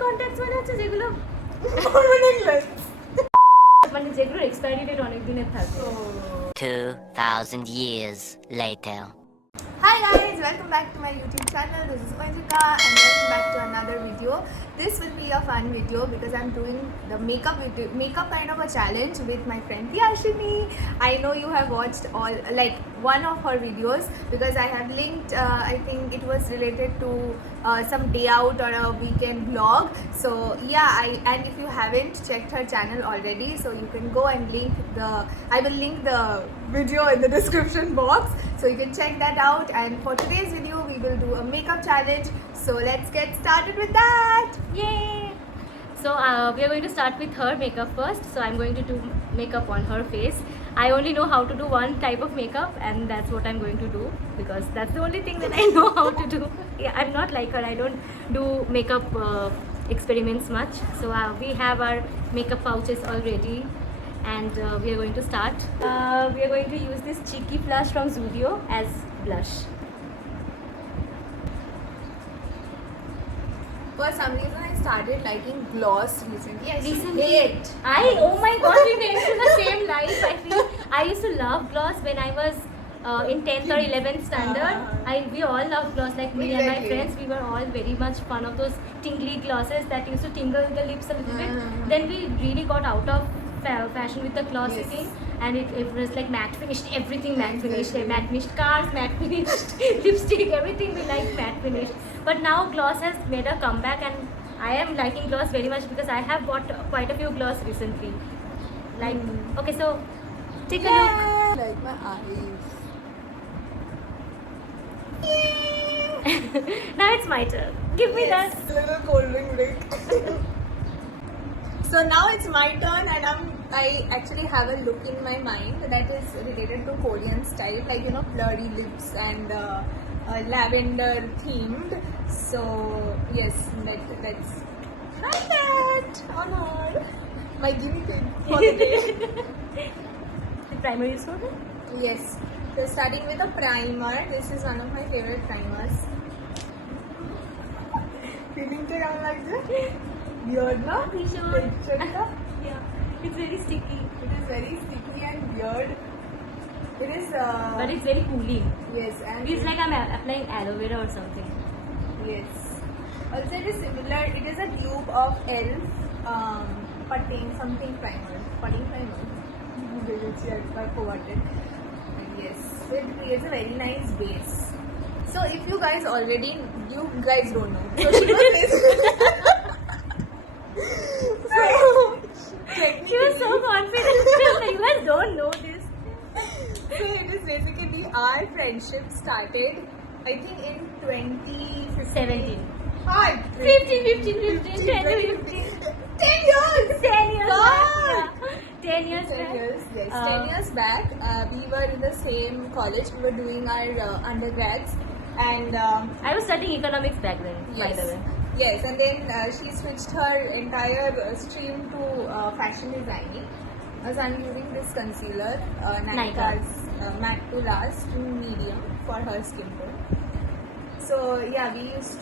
Permanent contacts মানে হচ্ছে যেগুলো মানে যেগুলোর এক্সপায়ারি ডেট অনেক দিনের থাকে। 2000 years later. Hi guys, welcome back to my YouTube channel. This is Manjita and welcome back to another video. This will be a fun video because I'm doing the makeup kind of a challenge with my friend Tiyashini. I know you have watched all one of her videos because I have linked. I think it was related to some day out or a weekend vlog. So yeah, and if you haven't checked her channel already, so you can go and I will link the video in the description box, so you can check that out. And for today's video we will do a makeup challenge, so let's get started with that. Yay! So we are going to start with her makeup first. So I'm going to do makeup on her face. I only know how to do one type of makeup and that's what I'm going to do because that's the only thing that I know how to do. Yeah, I'm not like her. I don't do makeup experiments much. So we have our makeup pouches already and we are going to start. We are going to use this Cheeky Blush from Zudio as blush. For some reason I started liking gloss recently. I hate. Oh my god, we went through the same life. I feel I used to love gloss when I was in 10th or 11th standard. We all loved gloss, like me and my friends. We were all very much fun of those tingly glosses that used to tingle the lips a little bit. Then we really got out of fashion with the glossy thing, and it was like matte finished, everything matte finished, matte finished cars, matte finished lipstick, everything we like matte finished. But now gloss has made a comeback and I am liking gloss very much because I have bought quite a few gloss recently. Like, okay, so take a look. Like my eyes. Now it's my turn. Give me that. Little cold drink break. So now it's my turn and I actually have a look in my mind that is related to Korean style, like blurry lips and lavender themed. So yes, let's try that on her. My guinea pig for the day. The primer is for it? Yes. So starting with a primer. This is one of my favorite primers. Feeling to come like this? Weird, no? Texture, no? Yeah, it's very sticky. It is very sticky and weird. It is. But it's very cooling. Yes, and Feels like I'm applying aloe vera or something. yes. Also, it is similar. It is a tube of ELF putting something primer. Putting primer. I forgot it. And yes, so it creates a very nice base. So if you guys don't know. So she was She was so confident. You guys don't know this. So it is basically our friendship started, I think in 2017. 17. 15, 10 years. 10 years! 10 years God. back. Yeah. 10 years 10 back. years, yes. 10 years back, we were in the same college. We were doing our undergrads. And I was studying economics back then, by yes. the way. Yes, and then she switched her entire stream to fashion designing. So I'm using this concealer, Nykaa's Matte to Last in medium for her skin tone. So yeah, we used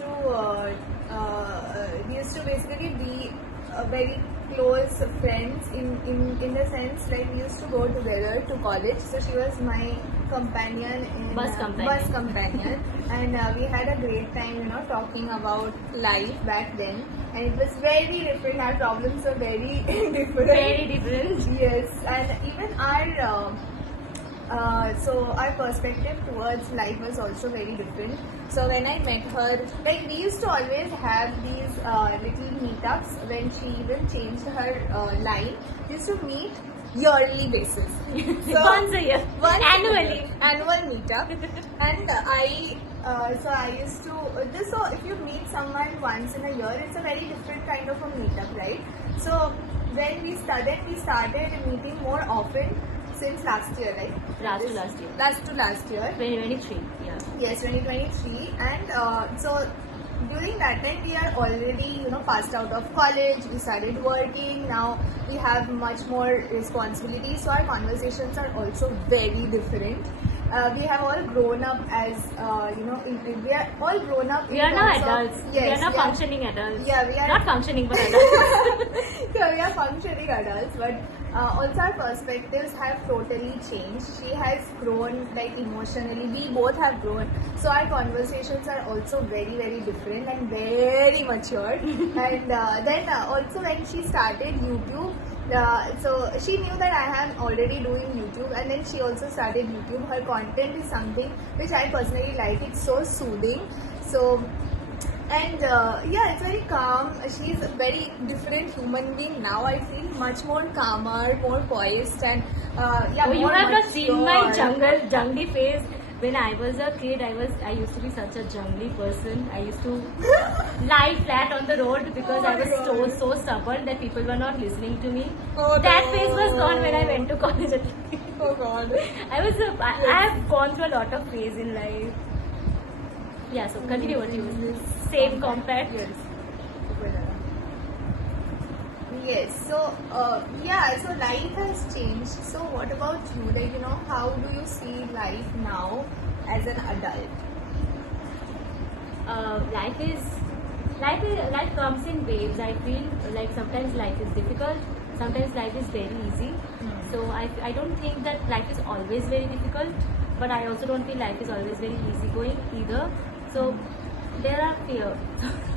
to basically be very close friends in the sense like we used to go together to college. So she was my companion in Bus companion. And we had a great time talking about life back then, and it was very different. Our problems were very different. Very different. Yes, and even our perspective towards life was also very different. So when I met her, like we used to always have these little meetups. When she even changed her line, we used to meet yearly basis. So Once a year. Annually. Annual meetup. And so I used to so if you meet someone once in a year, it's a very different kind of a meetup, right? So when we started meeting more often since last year, right? Last to last year. Last to last year. 2023, yeah. Yes, 2023. And so during that time we are already passed out of college. We started working. Now we have much more responsibility, so our conversations are also very different. we have all grown up as we are all grown up. We in are now terms of- adults. Yes, we are now yeah. functioning adults. Yeah, we are Not functioning, but adults. Yeah, we are functioning adults, but also our perspectives have totally changed. She has grown like emotionally. We both have grown, so our conversations are also very very different and very mature. And then also when she started YouTube. So she knew that I am already doing YouTube, and then she also started YouTube. Her content is something which I personally like. It's so soothing. So and yeah, it's very calm. She's a very different human being now. I feel much more calmer, more poised, and yeah. Oh, you more have not seen my mature. jungly phase. When I was a kid, I used to be such a jungly person. I used to lie flat on the road because Oh I was my God. so stubborn that people were not listening to me. Oh, That no. phase was gone when I went to college. Oh God. I have gone through a lot of phase in life. Yeah, so continue what you were same compact. Yes. Yes. So yeah. So life has changed. So what about you? Like how do you see life now as an adult? Life comes in waves. I feel like sometimes life is difficult, sometimes life is very easy. So I don't think that life is always very difficult, but I also don't feel life is always very easygoing either. So there are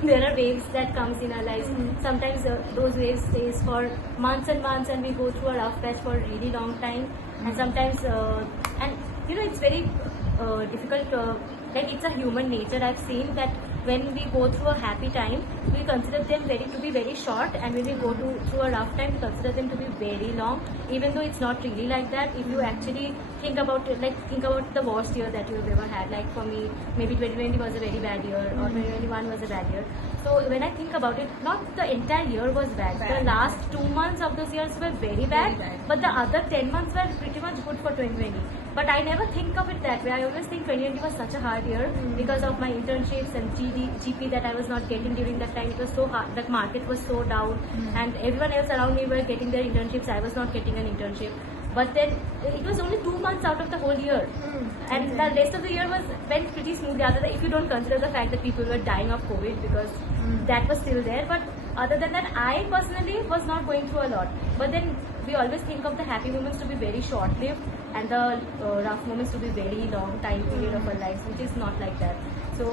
there are waves that comes in our lives. Sometimes those waves stays for months and months, and we go through a rough patch for a really long time. And sometimes and it's very difficult. Like it's a human nature. I've seen that when we go through a happy time, we consider them to be very short, and when we go through a rough time, we consider them to be very long. Even though it's not really like that. If you actually think about it, think about the worst year that you have ever had. Like for me, maybe 2020 was a very bad year, or 2021 was a bad year. So when I think about it, not the entire year was bad. The last 2 months of those years were very bad, but the other 10 months were pretty much good for 2020. But I never think of it that way. I always think 2020 was such a hard year because of my internships and GP that I was not getting during that time. It was so hard. The market was so down, and everyone else around me were getting their internships. I was not getting an internship. But then it was only 2 months out of the whole year, and the rest of the year went pretty smoothly. If you don't consider the fact that people were dying of COVID, because that was still there. But other than that, I personally was not going through a lot. But then we always think of the happy moments to be very short-lived, and the rough moments to be very long time period of our lives, which is not like that. So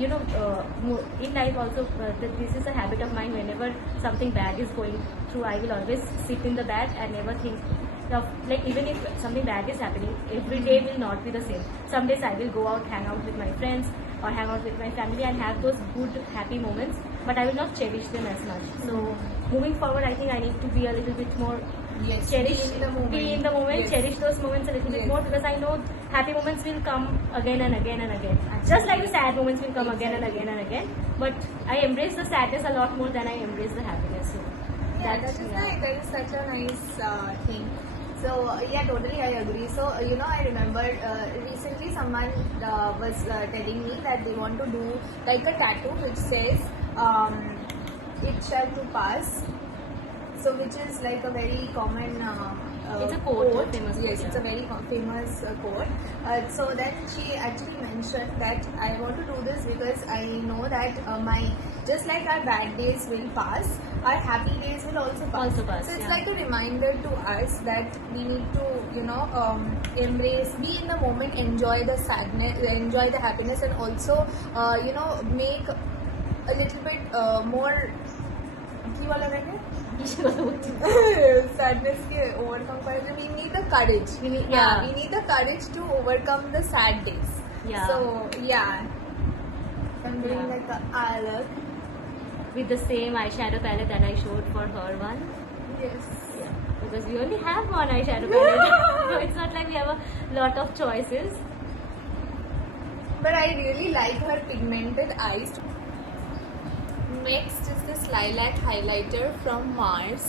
in life also, this is a habit of mine. Whenever something bad is going through, I will always sit in the bad and never think of, like, even if something bad is happening, every day will not be the same. Some days I will go out, hang out with my friends or hang out with my family and have those good happy moments, but I will not cherish them as much. So moving forward, I think I need to be a little bit more cherish, be in the moment, Yes. cherish those moments a little bit Yes. more, because I know happy moments will come again and again and again. Just like the sad moments will come again and again and again. But I embrace the sadness a lot more than I embrace the happness. So Yeah, that is nice. That is such a nice thing. So yeah, totally I agree. So I remember recently someone was telling me that they want to do like a tattoo which says "It shall to pass." So which is like a very common. It's a quote, a famous quote, Yes, it's a yeah. very famous quote. So then she actually mentioned that I want to do this because I know that just like our bad days will pass, our happy days will also pass. Also pass, So it's yeah. like a reminder to us that we need to embrace, be in the moment, enjoy the sadness, enjoy the happiness, and also make a little bit more. কি বলে এটাকে? Sadness ke overcome kare, we need the courage. We need- Yeah, yeah. we need the courage to overcome the sad days. Yeah. So yeah, I'm doing Yeah. like a look. with the same eyeshadow palette that I showed for her one. Yes. Because we only have one eyeshadow palette. So it's not like we have a lot of choices. But I really like her pigmented eyes. Next is this lilac highlighter from Mars.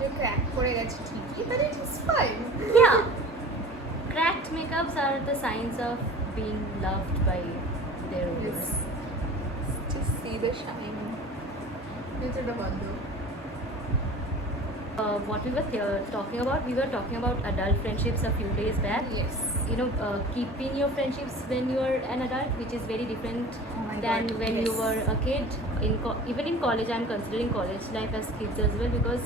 जो crack করে গেছে ঠিকই, but it is fine. Yeah. Cracked makeups are the signs of being loved by their owners. Just see the shine. নিচেটা বন্ধ. What we were talking about, we were talking about adult friendships a few days back. Yes. You know, keeping your friendships when you're an adult, which is very different Oh my than God, when yes. you were a kid. Even in college, I'm considering college life as kids as well, because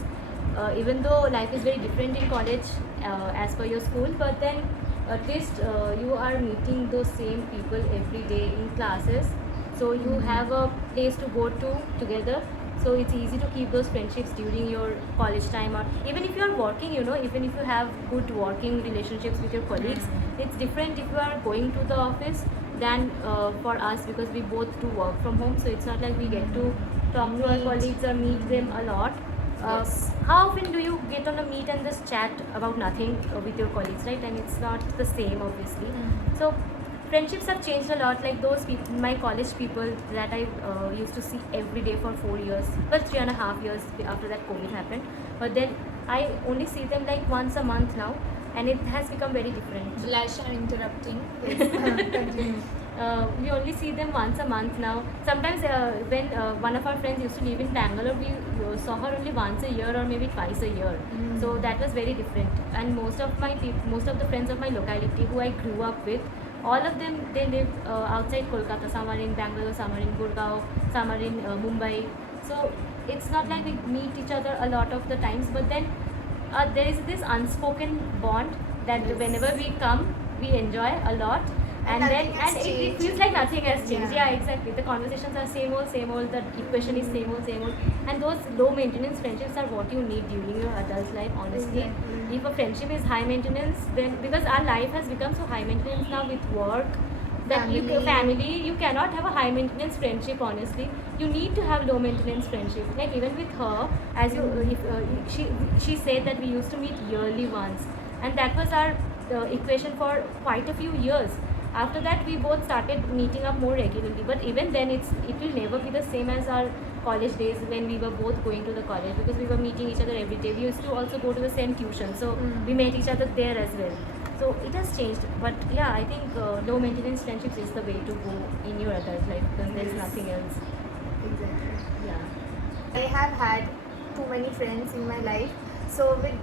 even though life is very different in college as per your school, but then at least you are meeting those same people every day in classes, so you have a place to go to together. So it's easy to keep those friendships during your college time, or even if you're working, you know, even if you have good working relationships with your colleagues. It's different if you are going to the office than for us, because we both do work from home, so it's not like we get to talk to our Meet. colleagues or meet them a lot. Yes. How often do you get on a meet and just chat about nothing with your colleagues, right? And it's not the same, obviously. So friendships have changed a lot. Like those people, my college people that I used to see every day for 4 years, well, 3.5 years after that COVID happened. But then I only see them like once a month now, and it has become very different. Blush, I'm interrupting. Yes. Continue. We only see them once a month now. Sometimes when one of our friends used to live in Bangalore, we saw her only once a year or maybe twice a year. So that was very different. And most of the friends of my locality who I grew up with, all of them, they live outside Kolkata. Some are in Bangalore, some are in Gurgaon, some are in Mumbai. So it's not like we meet each other a lot of the times, but then there is this unspoken bond that Yes. whenever we come, we enjoy a lot. And then nothing has and it changed. feels like nothing has changed. Yeah. Yeah, exactly. The conversations are same old. The equation is same old. And those low maintenance friendships are what you need during your adult life, honestly. Exactly. If a friendship is high maintenance, then because our life has become so high maintenance now with work, that Family. you cannot have a high maintenance friendship, honestly. You need to have low maintenance friendship. Like even with her, as you she said that we used to meet yearly once, and that was our equation for quite a few years. After that, we both started meeting up more regularly, but even then it will never be the same as our college days when we were both going to the college, because we were meeting each other every day. We used to also go to the same tuition, so we met each other there as well. So it has changed, but yeah, I think low maintenance friendships is the way to go in your adult life, because there's Yes. nothing else. Exactly. Yeah. I have had too many friends in my life, so with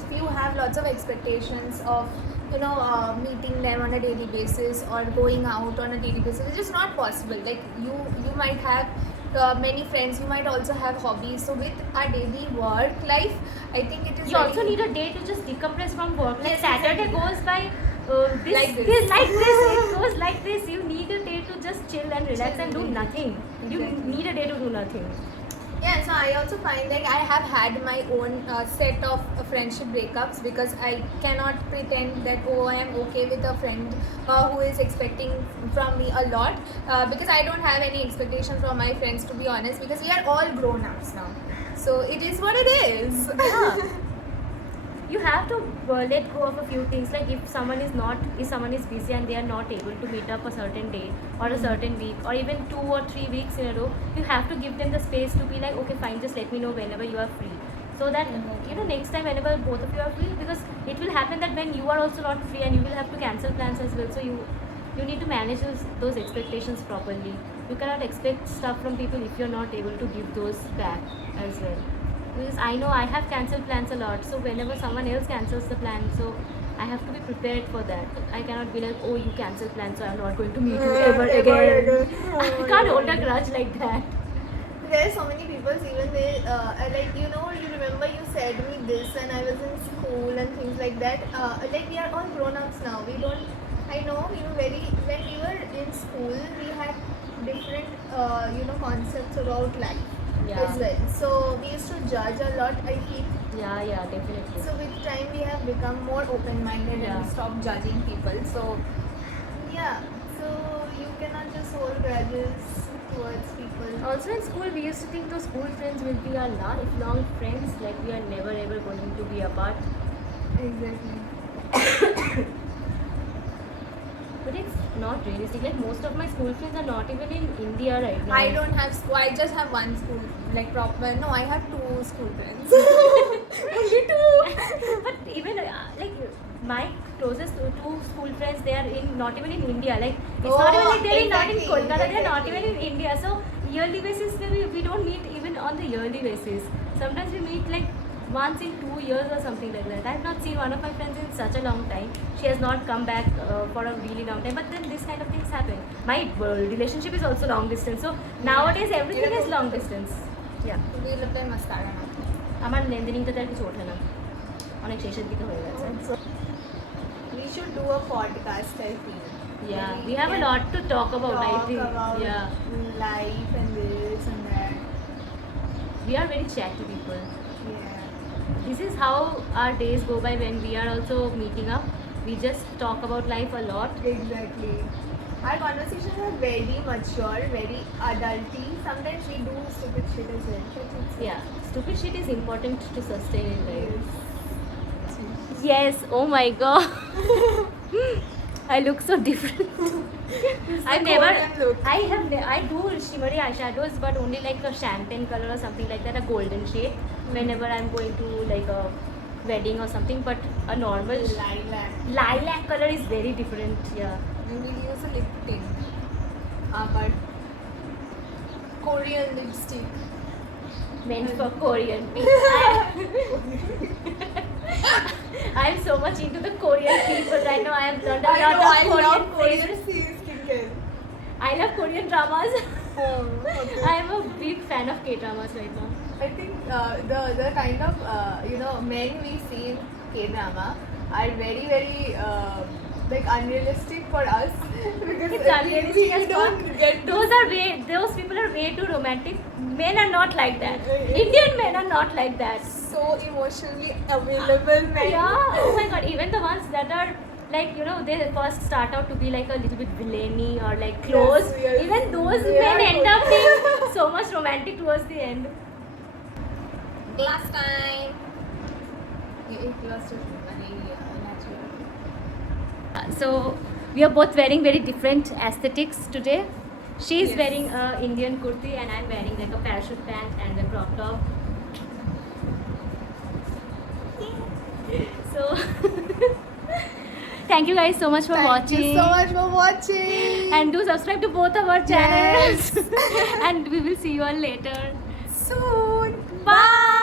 if you have lots of expectations of meeting them on a daily basis or going out on a daily basis, it's just not possible. Like you might have many friends, you might also have hobbies. So with our daily work life, I think it is You also need a day to just decompress from work. Like Yes, Saturday exactly. goes by this, Like this. like this. It goes like this. You need a day to just chill and relax Chill, and do nothing. You Exactly. need a day to do nothing. Yeah, so I also find like I have had my own set of friendship breakups, because I cannot pretend that I am okay with a friend who is expecting from me a lot, because I don't have any expectation from my friends, to be honest, because we are all grown ups now. So it is what it is. Yeah. You have to let go of a few things. Like if someone is busy and they are not able to meet up a certain day or a certain week or even 2 or 3 weeks in a row, you have to give them the space to be like, okay, fine, just let me know whenever you are free. So that next time whenever both of you are free, because it will happen that when you are also not free and you will have to cancel plans as well. So you need to manage those expectations properly. You cannot expect stuff from people if you're not able to give those back as well. Because I know I have cancelled plans a lot, so whenever someone else cancels the plan, so I have to be prepared for that. I cannot be like, oh, you cancelled plans, so I'm not going to meet you ever again. I can't hold a grudge like that. There are so many people, even they you remember you said me this when I was in school and things like that. Like we are all grown ups now. We don't. I know we were when we were in school, we had different concepts about life as well. So we used to judge a lot, I feel. Yeah, definitely. So with time we have become more open minded Yeah. and stop judging people. So yeah. So you cannot just hold grudges towards people. Also in school, we used to think those school friends will be our lifelong friends, like we are never ever going to be apart. Exactly. But it's not realistic. Like most of my school friends are not even in India right now. I don't have school. I just have one school, like proper. No, I have two school friends. Only two. But even like my closest two school friends, they are not even in India. Like it's not even like they're not in exactly, Kolkata. They're not even exactly. in India. So yearly basis, we don't meet even on the yearly basis. Sometimes we meet like once in 2 years or something like that. I have not seen one of my friends in such a long time. She has not come back for a really long time. But then this kind of things happen. My relationship is also long distance. So nowadays everything is long distance. Yeah. We'll apply mascara now. আমার লেনদেনিংটাতে আর কিছু ওঠে না, অনেক শেষের দিকে হয়ে গেছে। We should do a podcast, I feel. Yeah, we have a lot to talk about, I think. About Yeah, life and this and that. we are very chatty people. Yeah. This is how our days go by when we are also meeting up. We just talk about life a lot. Exactly. Our conversations are very mature, very adulty. Sometimes we do stupid shit as well. Yeah, stupid shit is important to sustain in life. Yes. Yes, oh my god. I look so different. I've the never, Korean look. I do shimmery eyeshadows, but only like a champagne color or something like that, a golden shade. Whenever I'm going to like a wedding or something, but a normal lilac color is very different. Yeah. We will use a lip tint. But Korean lipstick. Meant for Korean people. I'm so much into the Korean people right now. I have learned a lot of I Korean love Korean phrases. skincare. I love Korean dramas. Okay. I am a big fan of K-dramas right now. I think the kind of men we see in K-drama are very like unrealistic for us because It's unrealistic as we don't fuck. get Those people are way too romantic. Men are not like that. Indian men are not like that. so emotionally available men. Yeah. Oh my god. Even the ones that are like, you know, they first start out to be like a little bit villainy or like close. Yes. Even those They men are end good. up being so much romantic towards the end. Glass time. ये एक glass तो बनेगी natural. So we are both wearing very different aesthetics today. She is Yes. wearing a Indian kurti and I'm wearing like a parachute pant and a crop top. So thank you guys so much for watching. Thank you so much for watching. And do subscribe to both of our channels. And we will see you all later. soon. Bye.